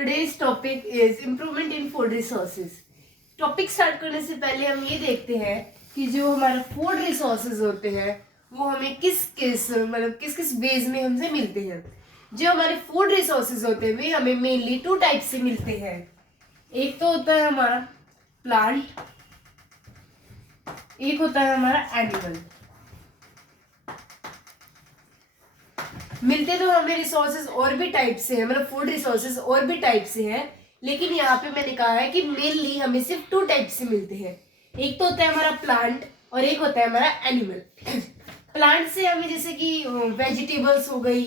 Today's topic is improvement in food resources. Topic start करने से पहले हम ये देखते हैं कि जो हमारा फूड रिसोर्सेज होते हैं वो हमें किस किस वेज में हमसे मिलते हैं। जो हमारे फूड रिसोर्सेज होते हैं वे हमें मेनली टू टाइप से मिलते हैं। एक तो होता है हमारा प्लांट, एक होता है हमारा एनिमल। मिलते तो हमें रिसोर्सेज और भी टाइप से हैं, मतलब फूड रिसोर्सेज और भी टाइप से हैं, लेकिन यहाँ पे मैंने कहा है कि मेनली हमें सिर्फ टू टाइप से मिलते हैं। एक तो होता है हमारा प्लांट और एक होता है हमारा एनिमल। प्लांट से हमें जैसे कि वेजिटेबल्स हो गई,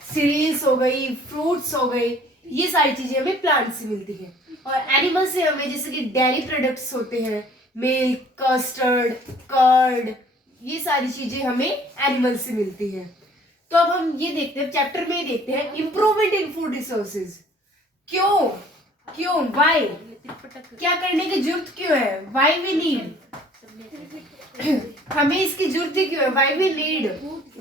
सीरियल्स हो गई, फ्रूट्स हो गई, ये सारी चीजें हमें प्लांट से मिलती है। और एनिमल से हमें जैसे कि डेयरी प्रोडक्ट्स होते हैं, मिल्क, कस्टर्ड, कर्ड, ये सारी चीजें हमें एनिमल से मिलती हैं। तो अब हम ये देखते हैं, चैप्टर में देखते हैं इम्प्रूवमेंट इन फूड रिसोर्सेज। क्यों वाई, क्या करने की जरूरत क्यों है, वाई वी नीड, हमें इसकी जरूरत क्यों है, why we need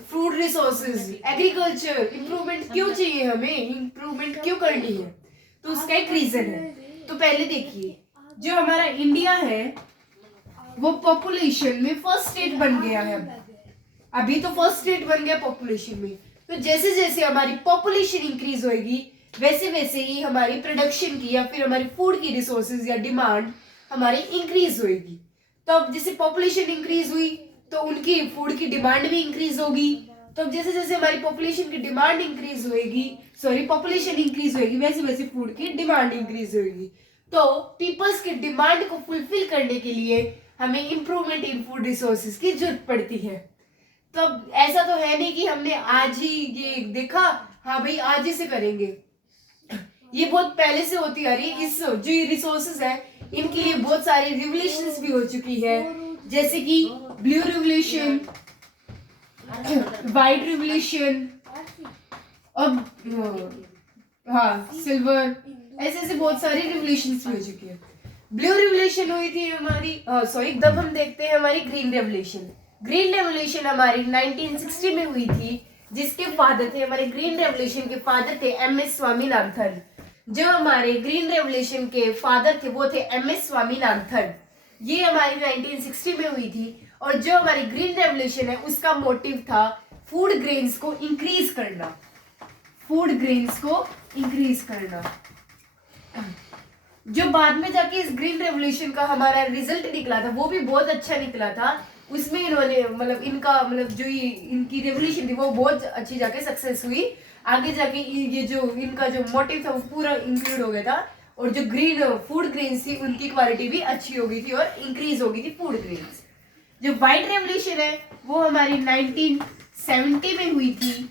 food resources, agriculture improvement क्यों चाहिए, हमें इम्प्रूवमेंट क्यों करनी है, तो उसका एक रीजन है। तो पहले देखिए, जो हमारा इंडिया है वो पॉपुलेशन में फर्स्ट स्टेट बन गया है। अभी तो फर्स्ट स्टेट बन गया पॉपुलेशन में। तो जैसे जैसे हमारी पॉपुलेशन इंक्रीज होगी वैसे वैसे ही हमारी प्रोडक्शन की या फिर हमारी फूड की रिसोर्सेज या डिमांड हमारी इंक्रीज होगी। तो अब जैसे पॉपुलेशन इंक्रीज हुई तो उनकी फूड की डिमांड भी इंक्रीज होगी। तो जैसे जैसे हमारी पॉपुलेशन की डिमांड इंक्रीज होगी, पॉपुलेशन इंक्रीज होगी, वैसे वैसे फूड की डिमांड इंक्रीज होगी। तो पीपल्स की डिमांड को फुलफिल करने के लिए हमें इंप्रूवमेंट इन फूड रिसोर्सेज की जरूरत पड़ती है। तो ऐसा तो है नहीं कि हमने आज ही ये देखा, हाँ भाई आज ही से करेंगे, ये बहुत पहले से होती आ रही है। इस जो ये रिसोर्सेज है इनके लिए बहुत सारी रिवोल्यूशंस भी हो चुकी है, जैसे कि ब्लू रिवोल्यूशन, व्हाइट रिवोल्यूशन और सिल्वर, ऐसे ऐसे बहुत सारी रिवोल्यूशंस भी हो चुकी है। ब्लू रिवोल्यूशन हुई थी हमारी, तब हम देखते हैं हमारी ग्रीन रेवोल्यूशन। ग्रीन रेवोल्यूशन हमारी 1960 में हुई थी, जिसके फादर थे, हमारे ग्रीन रेवोल्यूशन के फादर थे MS स्वामीनाथन। जो हमारे ग्रीन रेवोल्यूशन के फादर थे वो थे MS स्वामीनाथन। ये हमारी 1960 में हुई थी। और जो हमारी ग्रीन रेवोल्यूशन है उसका मोटिव था फूड ग्रेन्स को इंक्रीज करना, जो बाद में जाके इस ग्रीन रेवोल्यूशन का हमारा रिजल्ट निकला था वो भी बहुत अच्छा निकला था। उसमें इन्होंने जो इनकी रेवोल्यूशन थी वो बहुत अच्छी जाके सक्सेस हुई। आगे जाके ये जो इनका जो मोटिव था वो पूरा इंक्लूड हो गया था, और जो ग्रीन फूड ग्रेन्स थी उनकी क्वालिटी भी अच्छी हो गई थी और इंक्रीज हो गई थी फूड ग्रेन्स। जो व्हाइट रेवोल्यूशन है वो हमारी 1970 में हुई थी।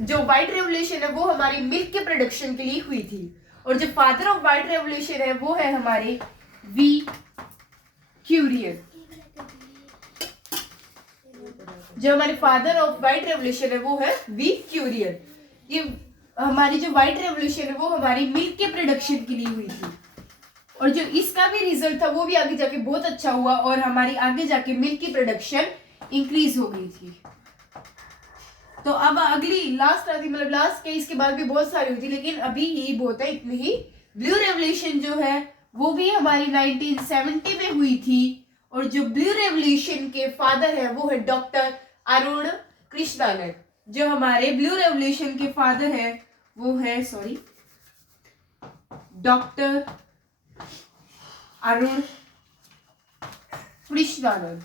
जो व्हाइट रेवोल्यूशन है वो हमारी मिल्क के प्रोडक्शन के लिए हुई थी। और जो फादर ऑफ व्हाइट रेवोल्यूशन है वो है हमारे वी क्यूरियन। जो हमारे फादर ऑफ व्हाइट रेवोल्यूशन है वो है वी क्यूरियन। ये हमारी जो व्हाइट रेवोल्यूशन है वो हमारी मिल्क के प्रोडक्शन के लिए हुई थी, और जो इसका भी रिजल्ट था वो भी आगे जाके बहुत अच्छा हुआ और हमारी आगे जाके मिल्क की प्रोडक्शन इंक्रीज हो गई थी। तो अब अगली लास्ट आती, लास्ट के इसके बाद भी बहुत सारी हुई थी, लेकिन अभी यही बहुत है, इतनी ही। ब्लू रेवोल्यूशन जो है वो भी हमारी 1970 में हुई थी, और जो ब्लू रेवोल्यूशन के फादर है वो है डॉक्टर अरुण कृष्णानन। जो हमारे ब्लू रेवोल्यूशन के फादर है वो है डॉक्टर अरुण कृष्णानन।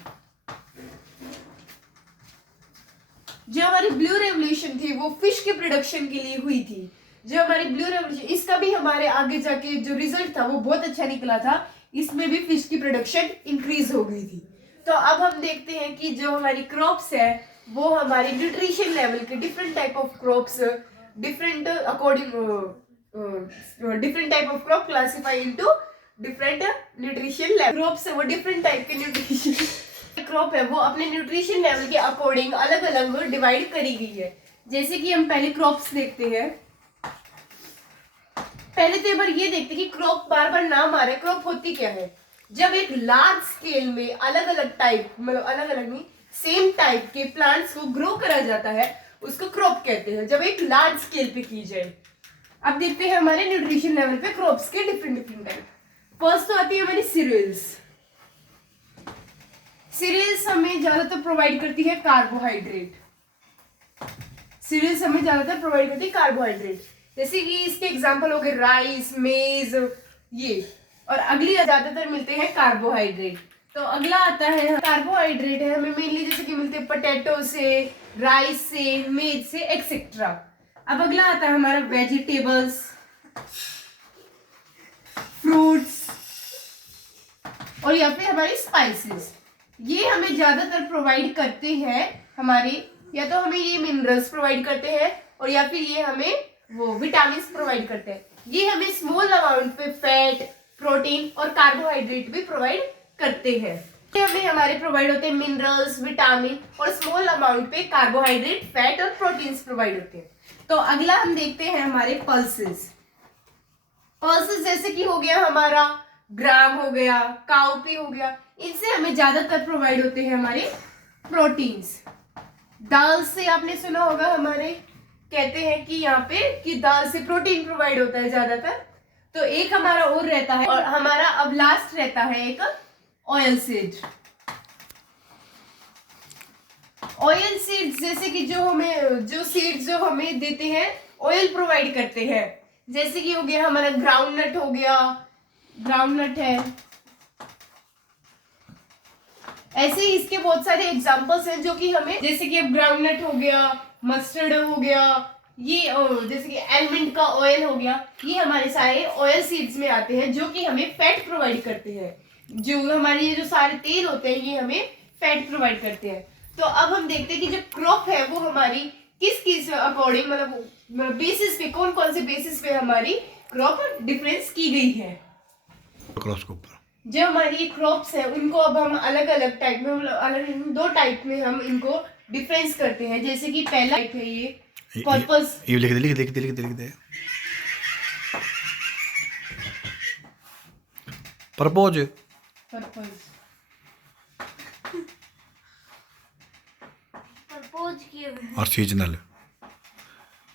जो हमारी ब्लू रेवोल्यूशन थी वो फिश के प्रोडक्शन के लिए हुई थी। जो हमारी ब्लू रेवोल्यूशन, इसका भी हमारे आगे जाके जो रिजल्ट था वो बहुत अच्छा निकला था, इसमें भी फिश की प्रोडक्शन इंक्रीज हो गई थी। तो अब हम देखते हैं कि जो हमारी क्रॉप्स है वो हमारी न्यूट्रिशन लेवल के different type of crops, different type of crop classify into different nutrition level. Crops है वो डिफरेंट टाइप के न्यूट्रिशन क्रॉप है वो अपने न्यूट्रिशन लेवल के अकॉर्डिंग अलग अलग डिवाइड करी गई है। जैसे कि हम पहले क्रॉप्स देखते हैं। पहले तो एक बार ये देखते हैं कि क्रॉप, बार बार नाम आ रहा है, क्रॉप होती क्या है। जब एक लार्ज स्केल में अलग अलग टाइप, अलग अलग नहीं, सेम टाइप के प्लांट्स को ग्रो करा जाता है उसको क्रॉप कहते हैं, जब एक लार्ज स्केल पे की जाए। अब देखते हैं हमारे न्यूट्रिशन लेवल पे क्रॉप्स के डिफरेंट डिफरेंट टाइप। फर्स्ट तो आती है हमारी सीरियल्स। सीरियल्स हमें ज्यादातर प्रोवाइड करती है कार्बोहाइड्रेट। सीरियल्स हमें ज्यादातर प्रोवाइड करती है कार्बोहाइड्रेट, जैसे कि इसके एग्जांपल हो गए राइस, मेज, ये। और अगली ज्यादातर मिलते हैं कार्बोहाइड्रेट। तो अगला आता है कार्बोहाइड्रेट है हमें मेनली जैसे कि मिलते हैं पोटैटो से, राइस से, मेज से, एक्सेट्रा। अब अगला आता है हमारा वेजिटेबल्स, फ्रूट्स और या फिर हमारी स्पाइसेस। ये हमें ज्यादातर प्रोवाइड करते हैं हमारे, या तो हमें ये मिनरल्स प्रोवाइड करते हैं और या फिर ये हमें वो विटामिन प्रोवाइड करते हैं। ये हमें स्मॉल अमाउंट पे फैट, प्रोटीन और कार्बोहाइड्रेट भी प्रोवाइड करते हैं। ये हमें हमारे प्रोवाइड होते हैं मिनरल्स, विटामिन और स्मॉल अमाउंट पे कार्बोहाइड्रेट, फैट और प्रोटीन्स प्रोवाइड होते हैं। तो अगला हम देखते हैं हमारे पल्सेस। पल्सेस जैसे कि हो गया हमारा ग्राम, हो गया काउपी, हो गया, इनसे हमें ज्यादातर प्रोवाइड होते हैं हमारे प्रोटीन्स। दाल से आपने सुना होगा, हमारे कहते हैं कि यहाँ पे कि दाल से प्रोटीन प्रोवाइड होता है ज्यादातर। तो एक हमारा और रहता है, और हमारा अब लास्ट रहता है एक ऑयल सीड। ऑयल सीड्स जैसे कि जो सीड्स जो हमें देते हैं ऑयल प्रोवाइड करते हैं, जैसे कि हो गया हमारा ग्राउंडनट, हो गया ग्राउंडनट है। ऐसे ही इसके बहुत सारे एग्जांपल्स हैं जो कि हमें, जैसे कि अब ग्राउंडनट हो गया, मस्टर्ड हो गया, ये जैसे कि आलमंड का ऑयल हो गया, ये हमारे सारे ऑयल सीड्स में आते हैं जो कि हमें फैट प्रोवाइड करते हैं। जो हमारे ये जो सारे तेल होते हैं ये हमें फैट प्रोवाइड करते हैं। तो अब हम देखते हैं कि जो क्रॉप है वो हमारी किस किस अकॉर्डिंग, मतलब बेसिस पे, कौन कौन से बेसिस पे हमारी क्रॉप डिफरेंस की गई है क्रॉप्स के ऊपर। जो हमारी क्रॉप्स है उनको अब हम अलग अलग टाइप में, मतलब अलग दो टाइप में हम इनको डिफरेंस करते हैं। जैसे कि पहला टाइप है ये पर्पस, ये लिख दे परपोज। और सीजनल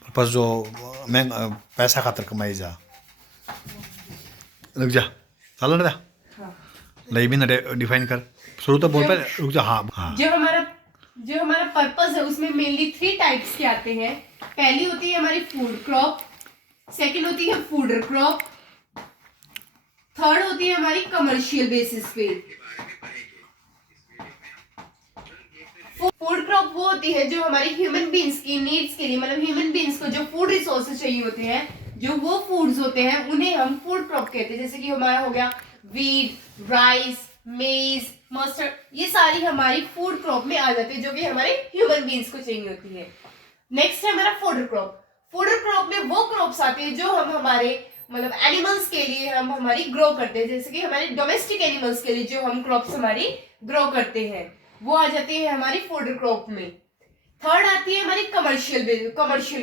पर्पस जो मैं पैसा खातर कमाई जा रुक जा चलो ना नहीं भी ना डिफाइन कर शुरू तो बोल पे रुक जा। हाँ हाँ, जो हमारा पर्पस है उसमें मेनली 3 टाइप्स के आते हैं। पहली होती है हमारी फूड क्रॉप, सेकंड होती है फूडर क्रॉप, थर्ड होती है हमारी कमर्शियल बेसिस पे। फूड क्रॉप वो होती है जो हमारी ह्यूमन बींग्स की नीड्स के लिए, मतलब ह्यूमन बींग्स को जो फूड रिसोर्सेज चाहिए होते हैं, जो वो फूड्स होते हैं उन्हें हम फूड क्रॉप कहते हैं। जैसे कि हमारा हो गया वीट, राइस, मेज, मस्टर्ड, ये सारी हमारी फूड क्रॉप में आ जाती है जो कि हमारे ह्यूमन बींग्स को चाहिए होती है। नेक्स्ट है हमारा फूडर क्रॉप। फूडर क्रॉप में वो क्रॉप्स आते हैं जो हम हमारे मतलब एनिमल्स के लिए हम हमारी ग्रो करते हैं। जैसे कि हमारे डोमेस्टिक एनिमल्स के लिए जो हम क्रॉप्स हमारी ग्रो करते हैं वो आ जाती है हमारी फूडर क्रॉप में। थर्ड आती है हमारी कमर्शियल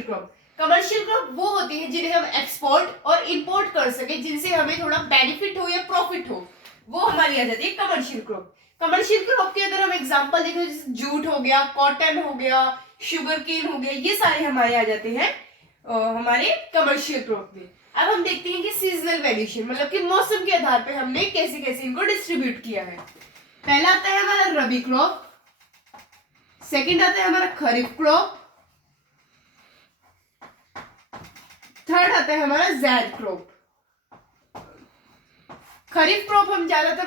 क्रॉप। कमर्शियल क्रॉप वो होती है जिन्हें हम एक्सपोर्ट और इंपोर्ट कर सके, जिनसे हमें थोड़ा बेनिफिट हो या प्रॉफिट हो, वो हमारी आ जाती है कमर्शियल क्रॉप। कमर्शियल क्रॉप के अगर हम एग्जांपल देखें, जैसे जूट हो गया, कॉटन हो गया, शुगर केन हो गया, ये सारे हमारे आ जाते हैं हमारे कमर्शियल क्रॉप में। अब हम देखते हैं कि सीजनल वेरिएशन, मतलब कि मौसम के आधार पे हमने कैसे कैसे इनको डिस्ट्रीब्यूट किया है। पहला आता है हमारा रबी क्रॉप, सेकंड आता है हमारा खरीफ क्रॉप, थर्ड आता है हमारा ज़ैद क्रॉप। खरीफ क्रॉप हम ज्यादातर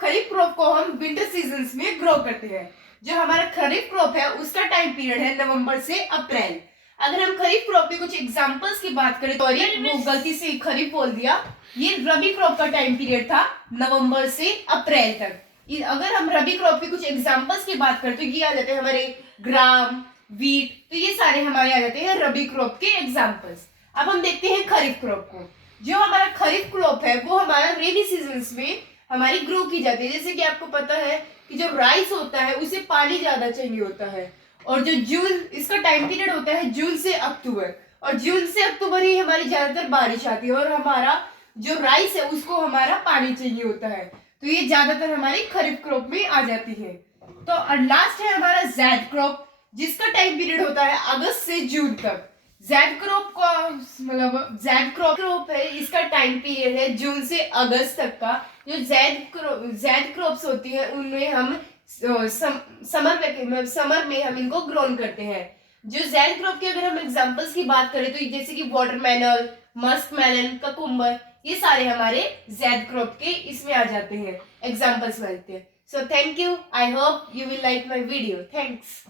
खरीफ क्रॉप को हम विंटर सीजन्स में ग्रो करते हैं। जो हमारा खरीफ क्रॉप है उसका टाइम पीरियड है नवंबर से अप्रैल। अगर हम खरीफ क्रॉप के कुछ एग्जांपल्स की बात करें, तो वो गलती से खरीफ बोल दिया, ये रबी क्रॉप का टाइम पीरियड था नवंबर से अप्रैल तक। अगर हम रबी क्रॉप के कुछ एग्जांपल्स की बात करें तो ये आ जाते हैं हमारे ग्राम, वीट, तो ये सारे हमारे आ जाते हैं रबी क्रॉप के एग्जांपल्स। अब हम देखते हैं खरीफ क्रॉप को। जो हमारा खरीफ क्रॉप है वो हमारा रेनी सीजन्स में हमारी ग्रो की जाती है। जैसे कि आपको पता है कि जो राइस होता है उसे पानी ज्यादा चाहिए होता है, और जो जून, इसका टाइम पीरियड होता है जून से अक्टूबर, और जून से अक्टूबर ही हमारी ज्यादातर बारिश आती है, और हमारा जो राइस है उसको हमारा पानी चाहिए होता है, तो ये ज्यादातर हमारी खरीफ क्रॉप में आ जाती है। तो लास्ट है हमारा ज़ैद क्रॉप। जिसका टाइम पीरियड होता है अगस्त से जून तक। जैड क्रॉप का मतलब जैड क्रॉप है, इसका टाइम पीरियड है जून से अगस्त तक का। जो जैड क्रॉप्स होती है उनमें हम समर में हम इनको ग्रोन करते हैं। जो जैड क्रॉप के अगर हम एग्जांपल्स की बात करें तो जैसे कि वाटरमेलन, मस्कमेलन, ककुम्बर, ये सारे हमारे जैड क्रॉप के इसमें आ जाते हैं, एग्जांपल्स मिलते हैं। So thank you, I hope you will like my video. Thanks.